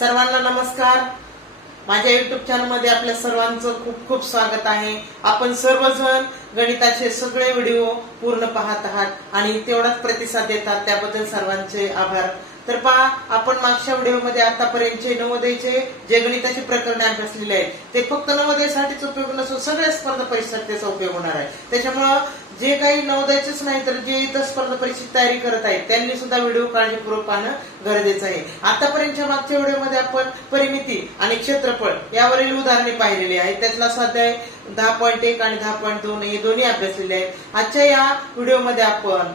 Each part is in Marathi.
सर्वांना नमस्कार. माझ्या युट्यूब चॅनलमध्ये आपल्या सर्वांचं खूप खूप स्वागत आहे. आपण सर्वजण गणिताचे सगळे व्हिडिओ पूर्ण पाहत आहात आणि तेवढाच प्रतिसाद देतात. त्याबद्दल सर्वांचे आभार. तर पहा आपण मागच्या व्हिडिओमध्ये आतापर्यंतचे नवोदयचे जे गणिताचे प्रकरणे अभ्यासलेले आहेत ते फक्त नवोदयसाठीच उपयोग नसून सगळ्या स्पर्धा परीक्षेसाठी त्याचा उपयोग होणार आहे. त्याच्यामुळं जे काही नवोदयचेच नाही तर जे इथं स्पर्धा परीक्षेची तयारी करत आहेत त्यांनी सुद्धा व्हिडिओ काळजीपूर्वक पाहणं गरजेचं आहे. आतापर्यंतच्या मागच्या व्हिडिओमध्ये आपण परिमिती आणि क्षेत्रफळ यावरील उदाहरणे पाहिलेली आहेत. त्यातला स्वाध्याय दहा पॉईंट एक आणि दहा पॉईंट दोन हे दोन्ही अभ्यासलेले आहेत. आजच्या या व्हिडिओमध्ये आपण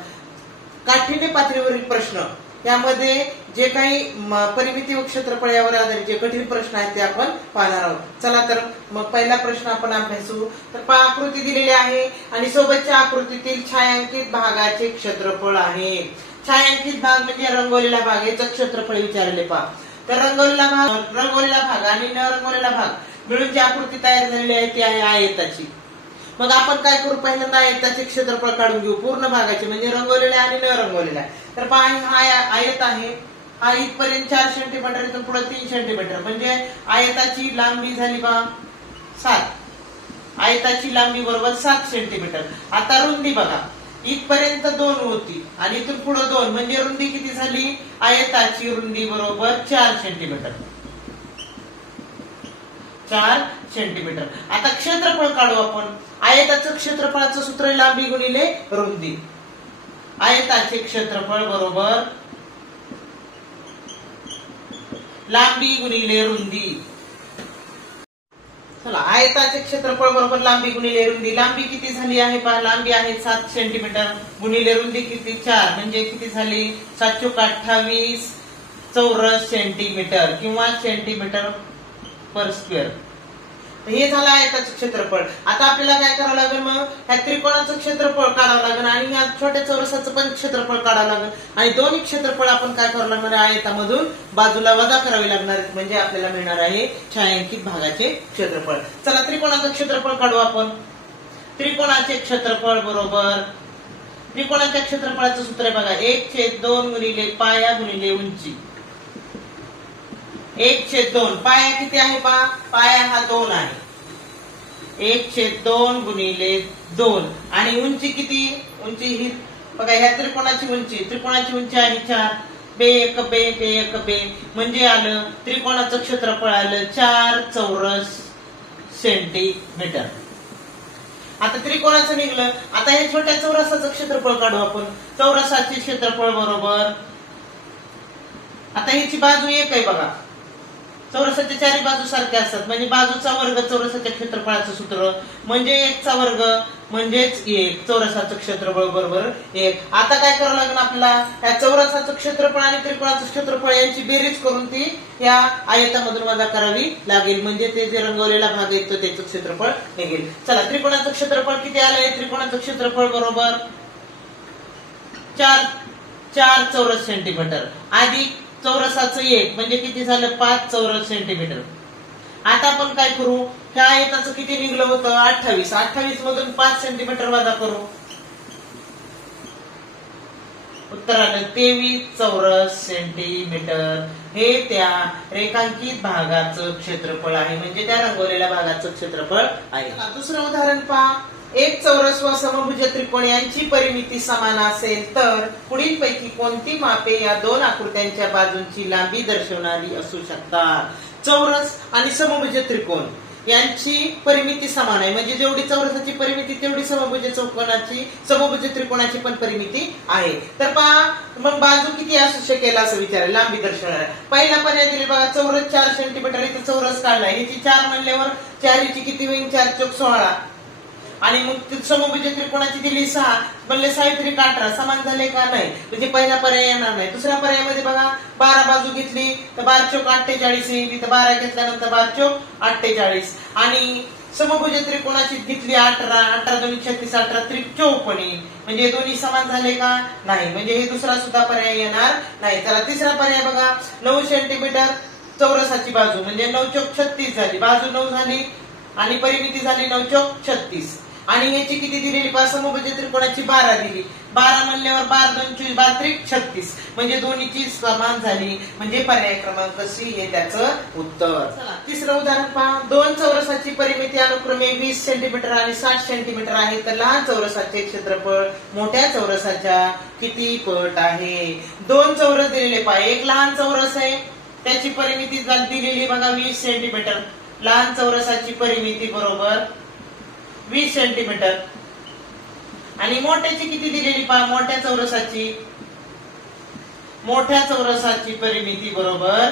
काठिण्य पातळीवरील प्रश्न यामध्ये जे काही परिमिती व क्षेत्रफळ यावर आधारित जे कठीण प्रश्न आहेत ते आपण पाहणार आहोत. चला तर मग पहिला प्रश्न आपण अभ्यासू. तर पहा आकृती दिलेली आहे आणि सोबतच्या आकृतीतील छायांकित भागाचे क्षेत्रफळ आहे. छायांकित भाग म्हणजे रंगवलेला भाग याचं क्षेत्रफळ विचारले पहा. तर रंगवलेला भाग रंगवलेला भाग आणि न रंगवलेला भाग मिळून जी आकृती तयार झालेली आहे ती आहे आयताची. मग आपण काय करू? पहिल्यांदा आयताचे क्षेत्रफळ काढून घेऊ. पूर्ण भागाचे म्हणजे रंगवलेले आणि न रंगवलेले तर पाणी हा आयत आहे. हा इथपर्यंत चार सेंटीमीटर इथून पुढे तीन सेंटीमीटर म्हणजे आयताची लांबी झाली बा सात. आयताची लांबी बरोबर सात सेंटीमीटर आता रुंदी बघा. इथपर्यंत दोन होती आणि इथून पुढे दोन. म्हणजे रुंदी किती झाली? आयताची रुंदी बरोबर चार सेंटीमीटर चार सेंटीमीटर आता क्षेत्रफळ काढू आपण. आयताचं क्षेत्रफळाचं सूत्र लांबी गुणिले रुंदी. आयताचे क्षेत्रफळ बरोबर लांबी गुणिले रुंदी. चला आयताचे क्षेत्रफळ बरोबर लांबी गुणिले रुंदी. लांबी किती झाली आहे पहा? लांबी आहे सात सेंटीमीटर गुणिले रुंदी किती? चार. म्हणजे किती झाली? सात अठ्ठावीस चौरस सेंटीमीटर किंवा सेंटीमीटर पर स्क्वेअर हे झालं आयताचं क्षेत्रफळ. आता आपल्याला काय करावं लागेल मग? ह्या त्रिकोणाचं क्षेत्रफळ काढावं लागेल आणि ह्या छोट्या चौरसाचं पण क्षेत्रफळ काढावं लागेल. आणि दोन्ही क्षेत्रफळ आपण काय करावं लागणार आहे? आयतामधून बाजूला वजा करावी लागणार म्हणजे आपल्याला मिळणार आहे छायांकित भागाचे क्षेत्रफळ. चला त्रिकोणाचं क्षेत्रफळ काढू आपण. त्रिकोणाचे क्षेत्रफळ बरोबर. त्रिकोणाच्या क्षेत्रफळाचं सूत्र आहे बघा. एक छेद दोन गुणिले पाया गुणिले उंची. एक छेद दोन. पाया किती आहे पा? पाया हा दोन आहे. एक छेद दोन गुणिले दोन. आणि उंची किती? उंची ही बघा ह्या त्रिकोणाची उंची. त्रिकोणाची उंची आहे चार. बे एक बे बे एक बे. म्हणजे आलं त्रिकोणाचं क्षेत्रफळ आलं चार चौरस सेंटीमीटर. आता त्रिकोणाचं निघलं. आता हे छोट्या चौरसाचं क्षेत्रफळ काढू आपण. चौरसाचे क्षेत्रफळ बरोबर. आता ह्याची बाजू एक आहे बघा. चौरसाच्या चारी बाजू सारख्या असतात. म्हणजे बाजूचा वर्ग चौरसाच्या क्षेत्रफळाचं सूत्र. म्हणजे एकचा वर्ग म्हणजेच एक. चौरसाचं क्षेत्रफळ बरोबर एक. आता काय करावं लागेल आपल्याला? या चौरसाचं क्षेत्रफळ आणि त्रिकोणाचं क्षेत्रफळ यांची बेरीज करून ती या आयतामधून वजा करावी लागेल. म्हणजे ते जे रंगवलेला भाग येतो त्याचं क्षेत्रफळ निघेल. चला त्रिकोणाचं क्षेत्रफळ किती आलंय त्रिकोणाचं क्षेत्रफळ बरोबर चार चार चौरस सेंटीमीटर अधिक चौरसाचं एक म्हणजे किती झालं? पाच चौरस सेंटीमीटर आता आपण काय करू? ह्या आयताचं किती निघलं होतं? अठ्ठावीस. अठ्ठावीस मधून पाच सेंटीमीटर वादा करू. उत्तर आलं तेवीस चौरस सेंटीमीटर हे त्या रेखांकित भागाचं क्षेत्रफळ आहे. म्हणजे त्या रंगवलेल्या भागाचं क्षेत्रफळ आहे. दुसरं उदाहरण पहा. एक चौरस व समभुज त्रिकोण यांची परिमिती समान असेल तर पुढील पैकी कोणती मापे या दोन आकृत्यांच्या बाजूंची लांबी दर्शवणारी असू शकतात? चौरस आणि समभुज त्रिकोण. यांची परिमिती समान आहे. म्हणजे जेवढी चौरसाची परिमिती तेवढी समभुज चौकोनाची समभुज त्रिकोणाची पण परिमिती आहे. तर पहा मग बाजू किती असू शकेल असं विचार लांबी दर्शवणार. पहिला पर्याय दिले बघा चौरस चार सेंटीमीटर इथं चौरस काढला. ह्याची चार म्हणल्यावर चारीची किती होईल चार चौक सोळा. आणि मग ती समभुज त्रिकोणाची दिली सहा. म्हणले सावित्री अठरा समान झाले का नाही? म्हणजे पहिला पर्याय येणार नाही. दुसऱ्या पर्यायामध्ये बघा बारा बाजू घेतली तर बारा चौक अठ्ठेचाळीस येईल तिथं बारा घेतल्यानंतर बारा चौक अठ्ठेचाळीस. आणि समभुज त्रिकोणाची घेतली अठरा अठरा दोन्ही छत्तीस अठरा त्रिक चौपन्न म्हणजे दोन्ही समान झाले का नाही? म्हणजे हे दुसरा सुद्धा पर्याय येणार नाही. चला तिसरा पर्याय बघा. नऊ सेंटीमीटर चौरसाची बाजू म्हणजे नऊ चौक छत्तीस झाली. बाजू नऊ झाली आणि परिमिती झाली नऊ चौक छत्तीस. आणि ह्याची किती दिलेली? पहा समभुज त्रिकोणाची बारा दिली. बारा म्हणल्यावर बारा दोन चोवीस बारा त्रिक छत्तीस. म्हणजे दोन्हीची समान झाली. म्हणजे पर्याय क्रमांक सी हे त्याचं उत्तर. तिसरं उदाहरण पहा. दोन चौरसाची परिमिती अनुक्रमे वीस सेंटीमीटर आणि साठ सेंटीमीटर आहे. तर लहान चौरसाचे क्षेत्रफळ मोठ्या चौरसाच्या किती पट आहे? दोन चौरस दिलेले पहा. एक लहान चौरस आहे. त्याची परिमिती दिलेली बघा वीस सेंटीमीटर लहान चौरसाची परिमिती बरोबर वीस सेंटीमीटर आणि मोठ्याची किती दिलेली पहा? मोठ्या चौरसाची. मोठ्या चौरसाची परिमिती बरोबर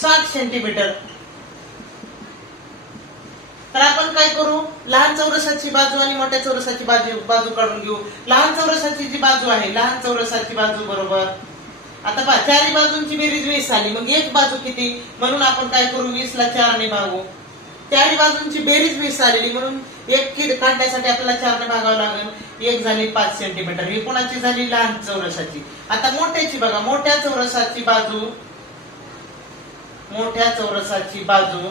सात सेंटीमीटर तर आपण काय करू? लहान चौरसाची बाजू आणि मोठ्या चौरसाची बाजू बाजू काढून घेऊ. लहान चौरसाची जी बाजू आहे लहान चौरसाची बाजू बरोबर आता पहा चारही बाजूंची बेरीज वीस आली मग एक बाजू किती? म्हणून आपण काय करू? वीस ला चारने भागू. चारही बाजूंची बेरीज वीस आलेली म्हणून एक किड काढण्यासाठी आपल्याला चारने भागावं लागेल. एक झाली पाच सेंटीमीटर ही कोणाची झाली? लहान चौरसाची. आता मोठ्याची बघा मोठ्या चौरसाची बाजू मोठ्या चौरसाची बाजू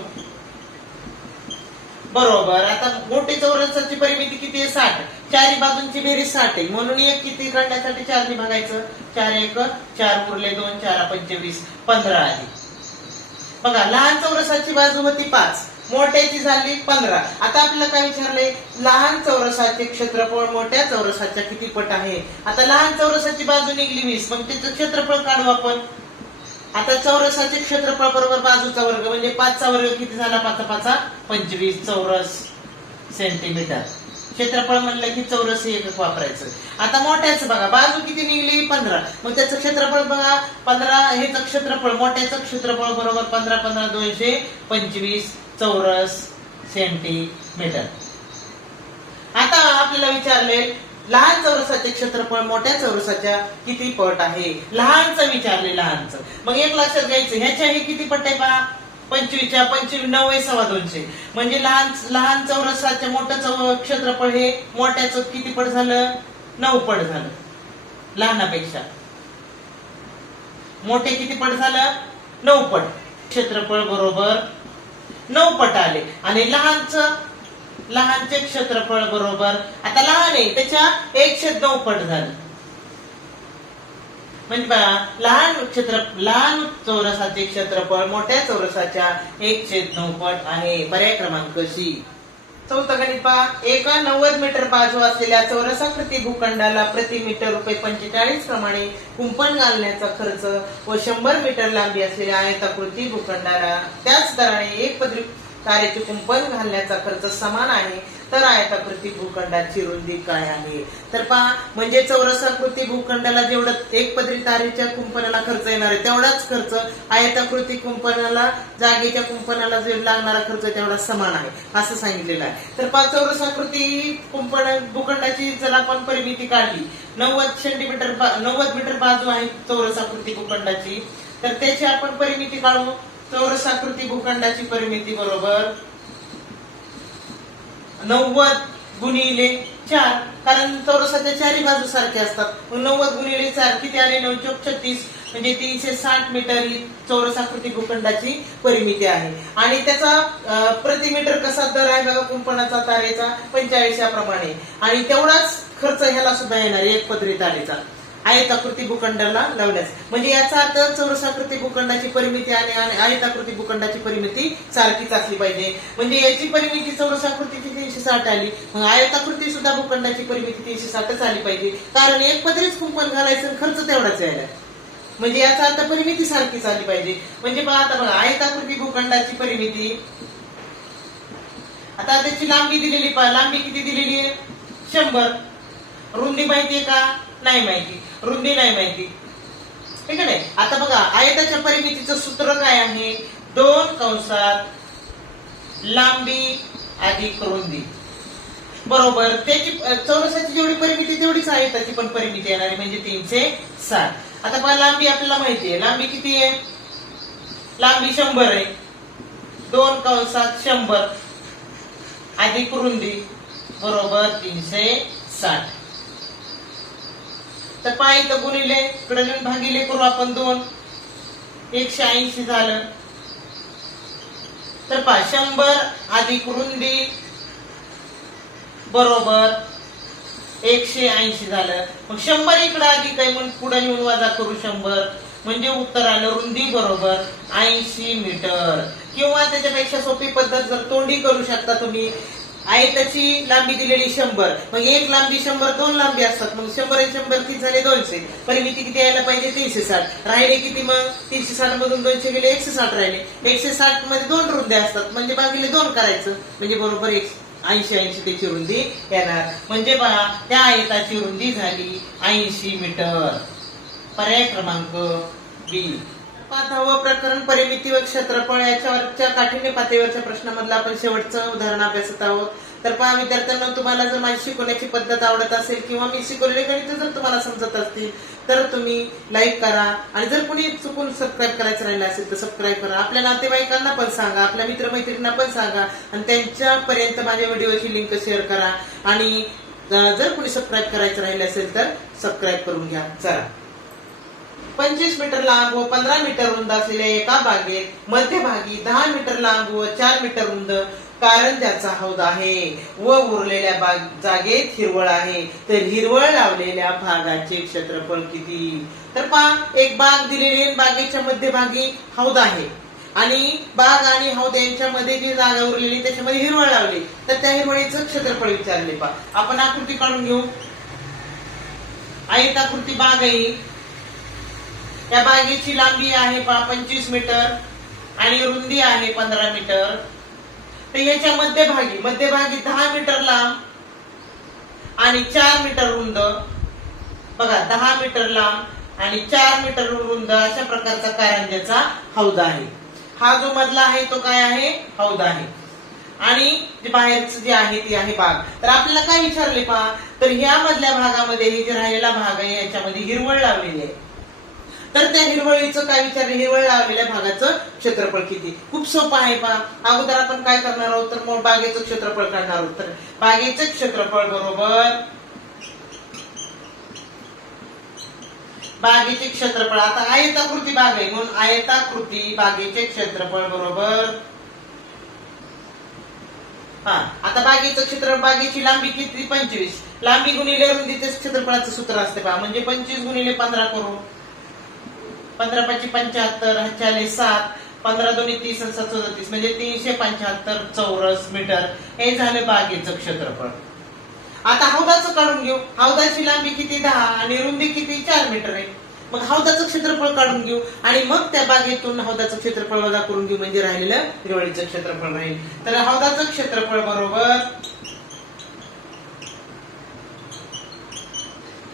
बरोबर. आता मोठी चौरसाची परिमिती किती आहे? साठ. चारी बाजूंची बेरीज साठ आहे. म्हणून एक किती काढण्यासाठी चारने भागायचं? चार एक चार उरले दोन चार पंचवीस पंधरा आहे. बघा लहान चौरसाची बाजू होती पाच मोठ्याची झाली पंधरा. आता आपल्याला काय विचारलंय? लहान चौरसाचे क्षेत्रफळ मोठ्या चौरसाच्या किती पट आहे? आता लहान चौरसाची बाजू निघली वीस. मग त्याचं क्षेत्रफळ काढू आपण. आता चौरसाचे क्षेत्रफळ बरोबर बाजूचा वर्ग म्हणजे पाचचा वर्ग किती झाला? पाचा पाचा पंचवीस चौरस सेंटीमीटर. क्षेत्रफळ म्हणलं की चौरस हे एकक वापरायचं. आता मोठ्याचं बघा बाजू किती निघली? पंधरा. मग त्याचं क्षेत्रफळ बघा. पंधरा हेच क्षेत्रफळ मोठ्याचं क्षेत्रफळ बरोबर पंधरा पंधरा दोनशे पंचवीस चौरस सेंटीमीटर. आता आपल्याला विचारले लहान चौरसाचे क्षेत्रफळ मोठ्या चौरसाच्या किती पट आहे? लहानचं विचारले लहानचं. मग एक लक्षात घ्यायचं ह्याच्या हे किती पट आहे पहा? पंचवीसच्या पंचवीस नव्वे सव्वा दोनशे. म्हणजे लहान लहान चौरसाचे मोठं चौ क्षेत्रफळ हे मोठ्याचं किती पट झालं? नऊ पट झालं. लहानापेक्षा. मोठे किती पट झालं? नऊ पट. क्षेत्रफळ बरोबर नऊ पट आले. आणि लहानचं लहानचे क्षेत्रफळ बरोबर. आता लहान आहे त्याच्या एक छेद नऊ पट झालं. म्हणजे पहा, लहान क्षेत्र लहान चौरसाचे क्षेत्रफळ मोठ्या चौरसाच्या एक छेद नऊ पट आहे. पर्याय क्रमांक सी चौथा गणित पहा. एका नव्वद मीटर बाजू असलेल्या चौरसाकृती भूखंडाला प्रति मीटर रुपये पंचेचाळीस प्रमाणे कुंपण घालण्याचा खर्च व शंभर मीटर लांबी असलेल्या आयताकृती भूखंडाला त्याच दराने एक पदरी तारेचे कुंपण घालण्याचा खर्च समान आहे. तर आयताकृती भूखंडाची रुंदी काय आहे? तर पहा म्हणजे चौरसाकृती भूखंडाला जेवढं एक पदरी तारेच्या कुंपणाला खर्च येणार आहे तेवढाच खर्च. आयताकृती कुंपणाला जागेच्या कुंपणाला जे लागणारा खर्च तेवढा समान आहे असं सांगितलेलं आहे. तर पहा चौरसाकृती कुंपण भूखंडाची जर आपण परिमिती काढली नव्वद सेंटीमीटर नव्वद मीटर बाजू आहे चौरसाकृती भूखंडाची. तर त्याची आपण परिमिती काढू. चौरसाकृती भूखंडाची परिमिती बरोबर. नव्वद गुणिले चार कारण चौरसाच्या चारही बाजू सारखे असतात. नव्वद गुणिले चार किती आले? नऊ चोक छत्तीस. म्हणजे तीनशे साठ मीटर ही चौरसाकृती भूखंडाची परिमिती आहे. आणि त्याचा प्रति मीटर कसा दर आहे बघा कुंपणाचा तारेचा? पंचेचाळीसाप्रमाणे आणि तेवढाच खर्च ह्याला सुद्धा येणार एक पदरी तारेचा. आयताकृती भूखंडाला लावल्यास. म्हणजे याचा अर्थ चौरसाकृती भूखंडाची परिमिती आणि आणि आयताकृती भूखंडाची परिमिती सारखीच असली पाहिजे. म्हणजे याची परिमिती चौरसाकृतीची तीनशे साठ आली. मग आयताकृती सुद्धा भूखंडाची परिमिती तीनशे साठच आली पाहिजे. कारण एक पदरीच कुंपण घालायचं खर्च तेवढाच यायला. म्हणजे याचा अर्थ परिमिती सारखीच आली पाहिजे. म्हणजे बघा आता बघा आयताकृती भूखंडाची परिमिती. आता त्याची लांबी दिलेली पहा. लांबी किती दिलेली आहे? शंभर. रुंदी माहितीये का? नाही माहिती. रुंदी नाही माहिती. ठीक आहे आता बघा आयताच्या परिमितीचं सूत्र काय आहे? दोन कंसात लांबी अधिक रुंदी. बरोबर. त्याची चौरसाची जेवढी परिमिती तेवढीच आहे त्याची पण परिमिती येणार आहे म्हणजे तीनशे साठ. आता पहा लांबी आपल्याला माहिती आहे. लांबी किती आहे? लांबी शंभर आहे. दोन कंसात शंभर अधिक रुंदी. बरोबर तीनशे साठ. तर पाय इथं गुणिले इकडे नेऊन भागिले करू आपण दोन. एकशे ऐंशी झालं. तर पहा शंभर अधिक रुंदी बरोबर. एकशे ऐंशी झालं. मग शंभर इकडं अधिक आहे मग पुढे येऊन वजा करू शंभर. म्हणजे उत्तर आलं रुंदी बरोबर ऐंशी मीटर. किंवा त्याच्यापेक्षा सोपी पद्धत जर तोंडी करू शकता तुम्ही आयताची लांबी दिलेली शंभर. मग एक लांबी शंभर दोन लांबी असतात. मग शंभर आणि शंभर किती झाले? दोनशे. परिमिती किती यायला पाहिजे? तीनशे साठ. राहिले किती मग? तीनशे साठ मधून दोनशे गेले एकशे साठ राहिले. एकशे साठमध्ये दोन रुंदे असतात. म्हणजे बाकीले दोन करायचं. म्हणजे बरोबर एक ऐंशी ऐंशी त्याची रुंदी येणार. म्हणजे पहा त्या आयताची रुंदी झाली ऐंशी मीटर. पर्याय क्रमांक बी. पाचावं प्रकरण परिमिती व क्षेत्रफळ याच्यावरच्या काठिण्य पातळीवरच्या प्रश्नामधलं आपण शेवटचं उदाहरण अभ्यासत आहोत. तर पहा विद्यार्थ्यांना तुम्हाला जर माझी शिकवण्याची पद्धत आवडत असेल किंवा मी शिकवलेले गणित जर तुम्हाला समजत असतील तर तुम्ही लाईक करा. आणि जर कोणी चुकून सबस्क्राईब करायचं राहिलं असेल तर सबस्क्राईब करा. आपल्या नातेवाईकांना पण सांगा आपल्या मित्रमैत्रिणींना पण सांगा. आणि त्यांच्यापर्यंत माझ्या व्हिडिओची लिंक शेअर करा. आणि जर कोणी सबस्क्राईब करायचं राहिलं असेल तर सबस्क्राईब करून घ्या. चला. पंचवीस मीटर लांब व पंधरा मीटर रुंद असलेल्या एका बागेत मध्यभागी दहा मीटर लांब व चार मीटर रुंद कारंजाचा हौद आहे. व उरलेल्या बाग जागेत हिरवळ आहे. तर हिरवळ लावलेल्या भागाचे क्षेत्रफळ किती? तर पहा एक बाग दिलेली बागेच्या मध्यभागी हौद आहे. आणि बाग आणि हौद यांच्यामध्ये जी जागा उरलेली त्याच्यामध्ये हिरवळ लावली तर त्या हिरवळीचं क्षेत्रफळ विचारले पहा. आपण आकृती काढून घेऊ. आयताकृती बाग आहे. त्या बागेची लांबी आहे पहा पंचवीस मीटर आणि रुंदी आहे पंधरा मीटर. तर याच्या मध्यभागी मध्यभागी दहा मीटर लांब आणि चार मीटर रुंद. बघा दहा मीटर लांब आणि चार मीटर रुंद अशा प्रकारचा कारंजाचा हौद आहे. हा जो मधला आहे तो काय आहे? हौद आहे. आणि जे बाहेरचं जे आहे ती आहे बाग. तर आपल्याला काय विचारले पहा? तर ह्या मधल्या भागामध्ये हे जे राहिलेला भाग आहे याच्यामध्ये हिरवळ लावलेली आहे. तर त्या हिरवळीचं काय विचार हिरवळ लावलेल्या भागाचं क्षेत्रफळ किती? खूप सोपं आहे पहा अगोदर आपण काय करणार आहोत? तर मग बागेचं क्षेत्रफळ काढणार आहोत. तर बागेचं क्षेत्रफळ बरोबर बागेचे क्षेत्रफळ. आता आयताकृती बाग आहे म्हणून आयताकृती बागेचे क्षेत्रफळ बरोबर. हा आता बागेचं क्षेत्र बागेची लांबी किती? पंचवीस. लांबी गुणिले रुंदीचे क्षेत्रफळाचं सूत्र असते पहा म्हणजे पंचवीस गुणिले पंधरा करू. पंधरा पाचशे पंच्याहत्तर ह्याच्याले सात पंधरा दोन्ही तीस आणि सात सदतीस म्हणजे तीनशे पंच्याहत्तर चौरस मीटर. हे झाले बागेचं क्षेत्रफळ. आता हौदाचं काढून घेऊ. हौदाची लांबी किती? दहा आणि रुंदी किती? चार मीटर आहे. मग हौदाचं क्षेत्रफळ काढून घेऊ. आणि मग त्या बागेतून हौदाचं क्षेत्रफळ वजा करून घेऊ. म्हणजे राहिलेलं हिरवळीचं क्षेत्रफळ राहील. तर हौदाचं क्षेत्रफळ बरोबर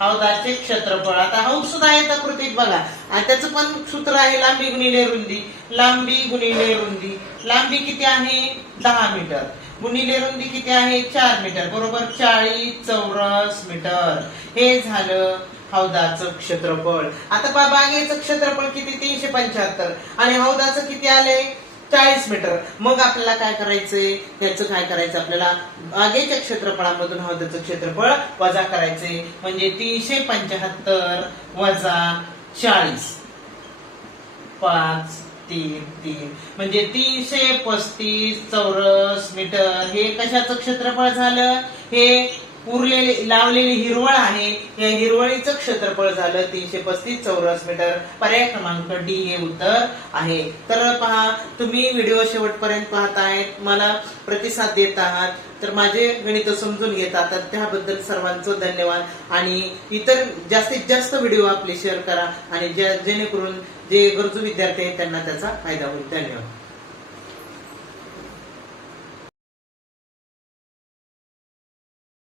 हौदाचे क्षेत्रफळ. आता हौद सुद्धा येत कृतीत बघा. आणि त्याचं पण सूत्र आहे लांबी गुणिले रुंदी. लांबी गुणिले रुंदी. लांबी किती आहे? दहा मीटर. गुणिले रुंदी किती आहे? चार मीटर. बरोबर चाळीस चौरस मीटर. हे झालं हौदाचं क्षेत्रफळ. आता बा बागेचं क्षेत्रफळ किती? तीनशे पंच्याहत्तर. आणि हौदाचं किती आले? चाळीस मीटर. मग आपल्याला काय करायचंय? त्याचं काय करायचं? आपल्याला बागेच्या क्षेत्रफळामधून त्याचं क्षेत्रफळ वजा करायचंय. म्हणजे तीनशे पंच्याहत्तर वजा चाळीस. पाच तीन तीन. म्हणजे तीनशे पस्तीस चौरस मीटर. हे कशाचं क्षेत्रफळ झालं? हे उरलेले लावलेली हिरवळ आहे. या हिरवळीचं क्षेत्रफळ झालं तीनशे पस्तीस चौरस मीटर. पर्याय क्रमांक डी हे उत्तर आहे. तर पहा तुम्ही व्हिडिओ शेवटपर्यंत पाहत आहेत मला प्रतिसाद देत आहात. तर माझे गणित समजून घेतात तर त्याबद्दल सर्वांचं धन्यवाद. आणि इतर जास्तीत जास्त व्हिडिओ आपले शेअर करा. आणि ज्या- जेणेकरून जे गरजू विद्यार्थी आहेत त्यांना त्याचा फायदा होईल. धन्यवाद.